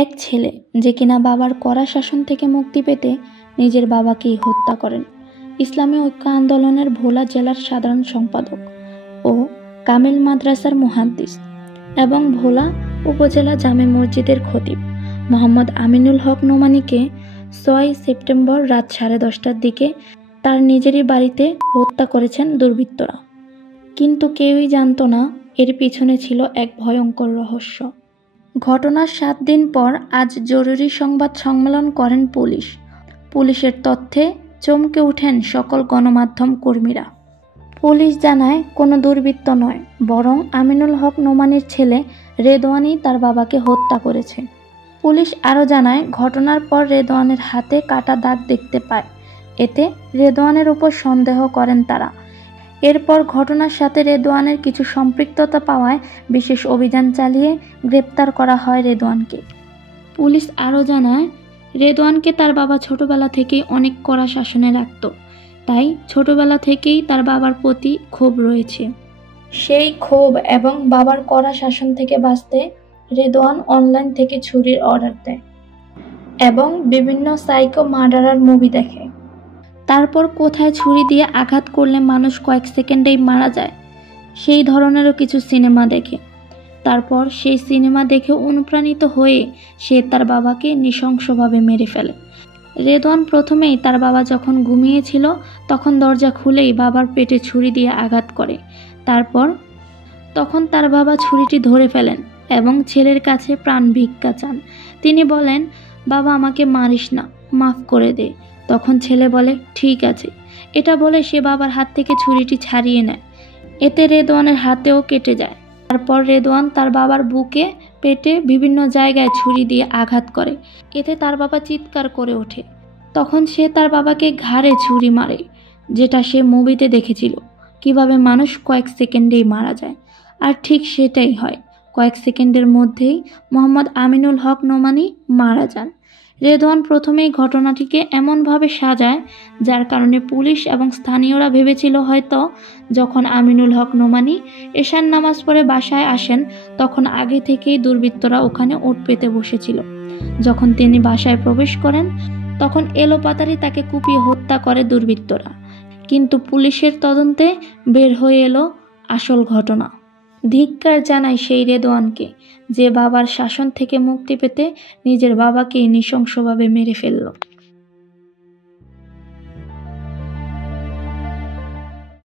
এক ছেলে যে কিনা বাবার কড়া শাসন থেকে মুক্তি পেতে নিজের বাবাকেই হত্যা করেন। ইসলামী ঐক্য আন্দোলনের ভোলা জেলার সাধারণ সম্পাদক ও কামিল মাদ্রাসার মুহাদ্দিস এবং ভোলা উপজেলা জামে মসজিদের খতিব মোহাম্মদ আমিনুল হক নোমানীকে 6 সেপ্টেম্বর রাত 10:30টার দিকে তার নিজেরই বাড়িতে হত্যা করেছেন দুর্বৃত্তরা। কিন্তু কেউই জানত না এর পিছনে ছিল এক ভয়ঙ্কর রহস্য। ঘটনার 7 দিন পর আজ জরুরি সংবাদ সম্মেলন করেন পুলিশ। পুলিশের তথ্যে চমকে ওঠেন সকল গণমাধ্যম কর্মীরা। পুলিশ জানায় কোনো দুর্বৃত্ত নয়, বরং আমিনুল হক নোমানীর ছেলে রেদওয়ানই তার বাবাকে হত্যা করেছে। পুলিশ আরও জানায় ঘটনার পর রেদওয়ানের হাতে কাটা দাগ দেখতে পায়। এতে রেদওয়ানের উপর সন্দেহ করেন তারা। এরপর ঘটনার সাথে রেদওয়ানের কিছু সম্পৃক্ততা পাওয়ায় বিশেষ অভিযান চালিয়ে গ্রেপ্তার করা হয় রেদওয়ানকে। পুলিশ আরও জানায় রেদওয়ানকে তার বাবা ছোটবেলা থেকেই অনেক কড়া শাসনে রাখত, তাই ছোটবেলা থেকেই তার বাবার প্রতি ক্ষোভ রয়েছে। সেই ক্ষোভ এবং বাবার কড়া শাসন থেকে বাঁচতে রেদওয়ান অনলাইন থেকে ছুরির অর্ডার দেয় এবং বিভিন্ন সাইকো মার্ডারার মুভি দেখে। তারপর কোথায় ছুরি দিয়ে আঘাত করলে মানুষ কয়েক সেকেন্ডেই মারা যায় সেই ধরনেরও কিছু সিনেমা দেখে। তারপর সেই সিনেমা দেখে অনুপ্রাণিত হয়ে সে তার বাবাকে নৃশংসভাবে মেরে ফেলে। রেদওয়ান প্রথমেই তার বাবা যখন ঘুমিয়েছিল তখন দরজা খুলেই বাবার পেটে ছুরি দিয়ে আঘাত করে। তখন তার বাবা ছুরিটি ধরে ফেলেন এবং ছেলের কাছে প্রাণ ভিক্ষা চান। তিনি বলেন, বাবা আমাকে মারিস না, মাফ করে দে। তখন ছেলে বলে ঠিক আছে। এটা বলে সে বাবার হাত থেকে ছুরিটি ছাড়িয়ে নেয়। এতে রেদওয়ানের হাতেও কেটে যায়। তারপর রেদওয়ান তার বাবার বুকে, পেটে বিভিন্ন জায়গায় ছুরি দিয়ে আঘাত করে। এতে তার বাবা চিৎকার করে ওঠে। তখন সে তার বাবাকে ঘাড়ে ছুরি মারে, যেটা সে মুভিতে দেখেছিল কিভাবে মানুষ কয়েক সেকেন্ডেই মারা যায়। আর ঠিক সেটাই হয়। কয়েক সেকেন্ডের মধ্যেই মোহাম্মদ আমিনুল হক নোমানী মারা যান। রেদওয়ান প্রথমেই ঘটনাটিকে এমনভাবে সাজায় যার কারণে পুলিশ এবং স্থানীয়রা ভেবেছিল হয়তো যখন আমিনুল হক নোমানী এশার নামাজ পড়ে বাসায় আসেন তখন আগে থেকেই দুর্বৃত্তরা ওখানে ওট পেতে বসেছিল। যখন তিনি বাসায় প্রবেশ করেন তখন এলোপাতাড়ি তাকে কুপিয়ে হত্যা করে দুর্বৃত্তরা। কিন্তু পুলিশের তদন্তে বের হয়ে এলো আসল ঘটনা। ধিক্কার জানায় সেই রেদওয়ানকে যে বাবার শাসন থেকে মুক্তি পেতে নিজের বাবাকেই নৃশংসভাবে মেরে ফেলল।